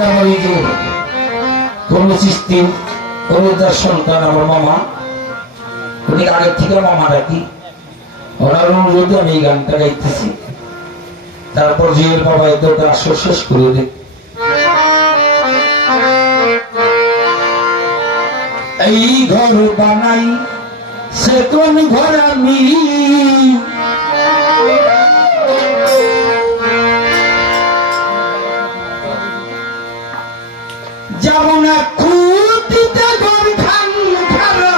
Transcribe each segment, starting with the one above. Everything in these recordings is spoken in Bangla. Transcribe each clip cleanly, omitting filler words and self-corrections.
এলাকার ওই যে কোন চিস্তি তার সন্তান আমার মামা, উনি আগের থেকে মামা রাখি, ওনার অনুরোধে আমি এই গানটা গাইতেছি। তারপর জিয়ের বাবা এতটা আসর শেষ করে দেখ। এই ঘর বানাই সে কোন ঘর আমি, যাবো না খুঁটিতে ঘর খান খারা,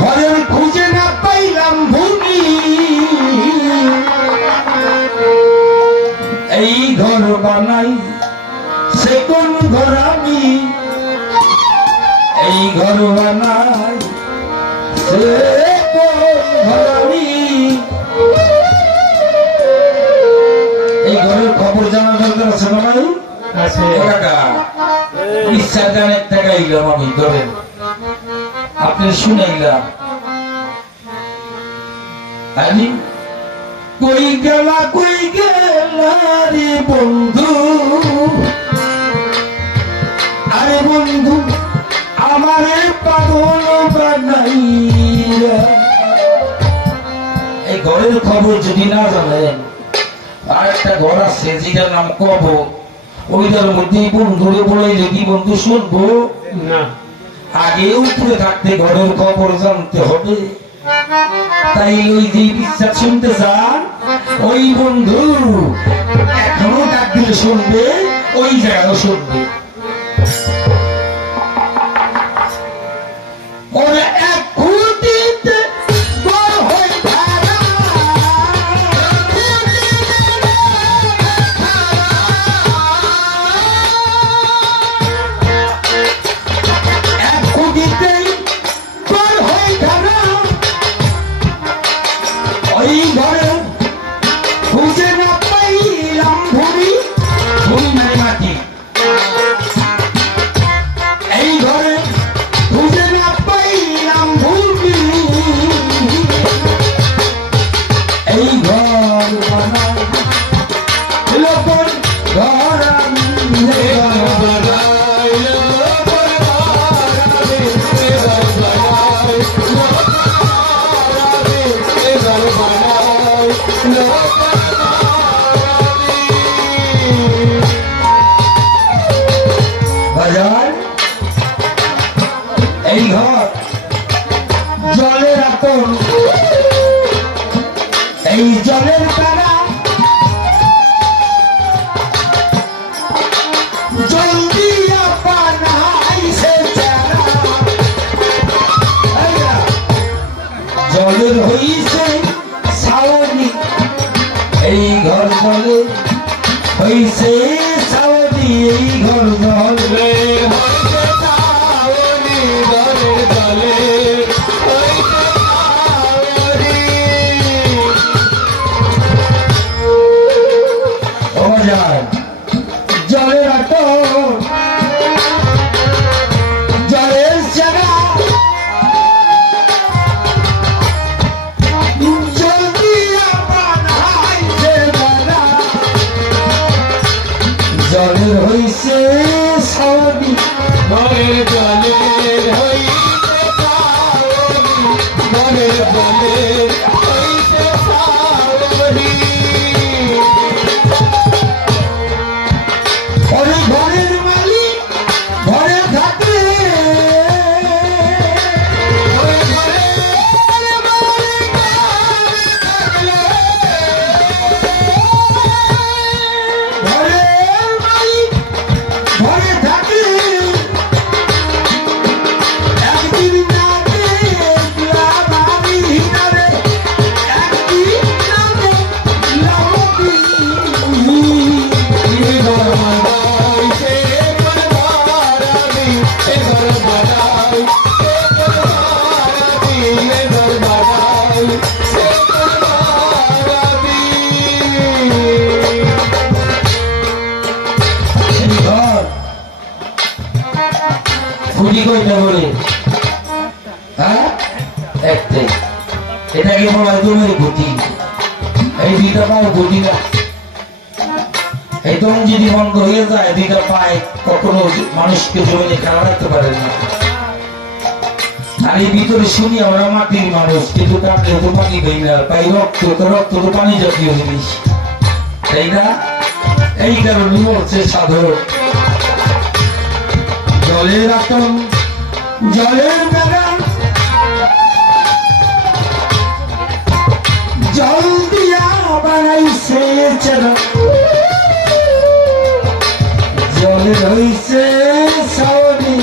ঘরের খুঁজে না পাইলাম ভূমি। এই ঘর বানাই সে কোন ঘর আমি, এই ঘর বানাই সে কোন ঘর আমি। এই ঘরের খবর জানার দরকার আছে না ভাই? ইচ্ছা গান একটা গাইলাম আমি, ধরেন আপনি শুনাইলাম। আমি কই গেলা রে বন্ধু, আরে বন্ধু আমারে পাগল বানাইয়া। এই ঘরের খবর যদি না জানেন, আর একটা ঘর আছে যেটার নাম কবর, ওইটার মধ্যে বন্ধুরে বলাইলে কি বন্ধু শুনবো না? আগে উপরে থাকতে ঘরের খবর জানতে হবে। তাই ওই যে বিশ্বাস শুনতে চান, ওই বন্ধু এখনো ডাক দিলে শুনবে, ওই জায়গাও শুনবে। ওরা এক খুঁটিতে বড় হয়ে ধারা, এক খুঁটিতেই বড় হয়ে ধারা। ওই ঘরে খুঁজে না পাইলাম ভূমি, ভূমি মানে মাটি। এই ঘরে খুঁজে না পাইলাম ভূমি, এই ঘর বানাই লোকর ঘর আমি, বাজার এই ঘর জলের আতন, এই জলের তারা জলদি বানাইছে যারা। জলের হইছে সাওনি, এই ঘর জলে হইছে সাওনি, এই ঘর জলে জলের আটো জলের জায়গা, জলদি বানাইছে যারা। জলের হইছে সাওনি, জলের হইছে সাওনি, জলের হইছে সাওনি। ঘরের মালিক ঘরে থাকে, ঘরের মালিক ঘরে থাকে। একদিন না দেখলাম আমি হিনারে, একদিন না দেখলাম আমি। খুঁটি কইটা বলে, হ্যাঁ একটাই, এটাকে বলা হয় তোমার খুঁটি। এই দুইটা পাও খুঁটি না, দম যদি বন্ধ হয়ে যায় দুইটা পায়ে কখনো মানুষকে জমিনে খেলা রাখতে পারে না। আর এই ভিতরে শুনি আমরা মাটির মানুষ, কিন্তু কাটলে তো মাটি দেই না, তাই রক্ত তো পানি জাতীয় জিনিস, তাই না? এই কারণে বলছে সাধক জলের আতম জলের বাগান জল দিয়া বানাইছে চরণ, জলে হইছে সাউনি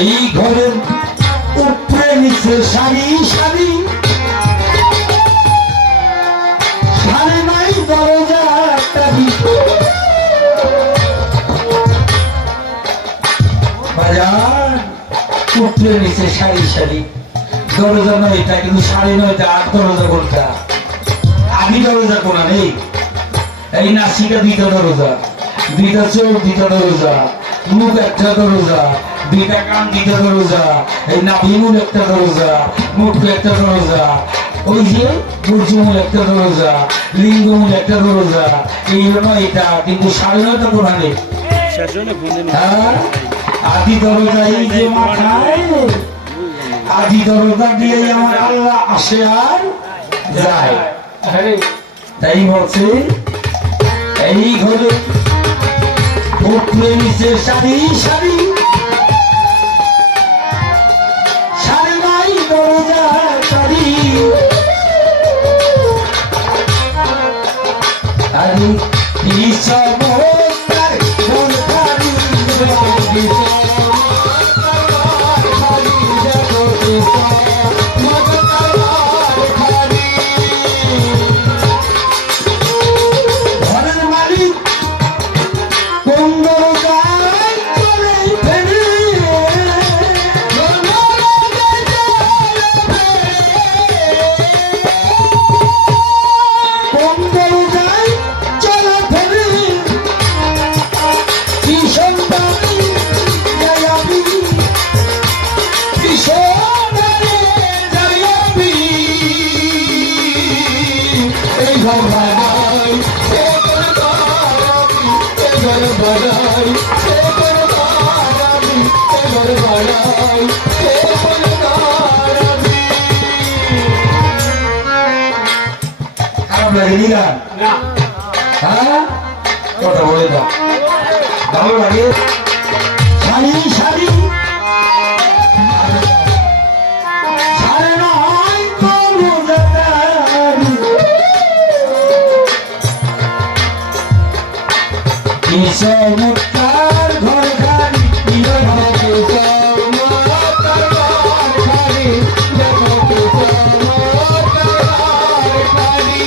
এই ঘরের উপরে নিচে সারি সারি সারি নাই দরজা বাজার উপরে নিচে সারি সারি দরজা নয় এটা, কিন্তু সারি নয় এটা, আট দরজা কোনটা? আদি দরজা কোনা নেই। এই নাসিকা দুইটা দরজা, দুইটা চোখ দুইটা দরজা, মুখ একটা দরজা, দুইটা কান দুইটা দরজা, এই নাভিমূল একটা দরজা, মুখ একটা দরজা, ওই যে বর্জমূল একটা দরজা, লিঙ্গমূল একটা দরজা, এই জন্য এটা, কিন্তু সাড়ে নয়টা কোনা নেই। হ্যাঁ, আদি দরজা এই যে মাথায়, আদি দরজা দিয়ে আমার আল্লাহ আসে আর যায়, তাই বলছে এই ঘরে উপরে নিচে সারি সারি সারি নাই দরজা সারি, আরে এই চমৎকার দরকারি ঘরের মালিক কোন দরজায় চলে ফেরে, কোন দরজায় চলে ফেরে, কি সন্তানি যাই আমি, কি সোনারে যাই আমি, এই ঘর বানাই সে ঘর বানাই, এ ঘর বানাই সে ঘর বানাই, এ ঘর বানাই সে ঘর বানাই। খারাপ লাগেনি গান? হ্যাঁ, কথা বলে দাও, ভালো লাগে। সারি সারি সারে নয় দরজাদারি, কি চমৎকার ঘর খালি, কি চমৎকার ঘর খালি, দেখো কি চমৎকার ঘর খালি।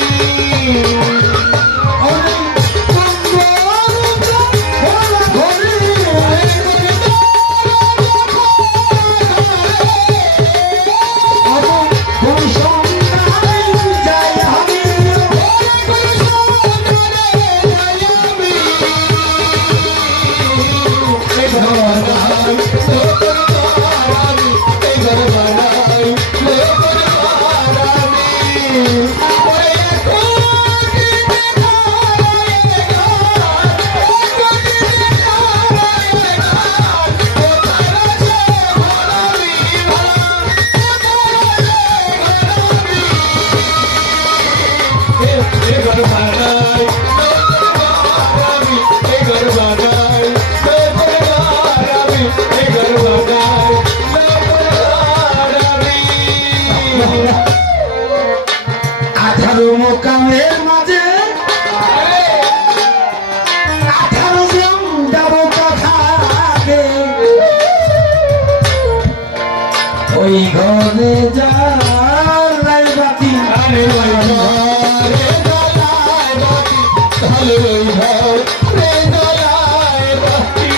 এই ঘরে জ্বালাই বাতি আরে ওই ঘরে জ্বালায় বাতি, তাহলে ওই ঘরে জ্বালায় বাতি।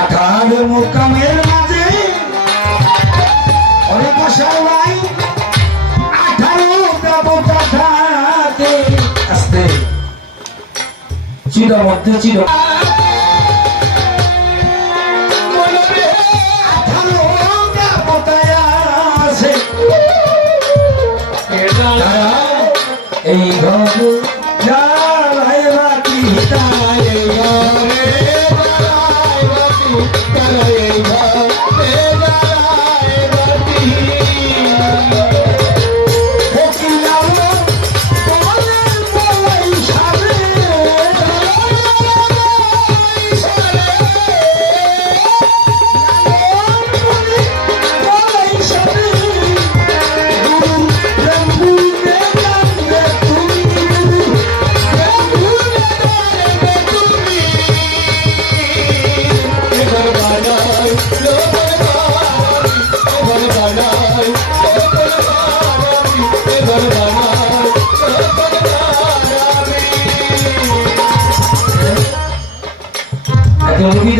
আঠার মোকামের মাঝে অনেক সবাই 18টা বোঝাতে আস্তে চির মধ্যে চির মনরে 18টা বোতায় আছে কে জ্বালায়, এই ঘরে জ্বালাই বাতি তাই এই ঘরে জ্বালায় বাতি, তাই এই ঘরে জ্বালায় বাতি।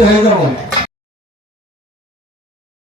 হয়ে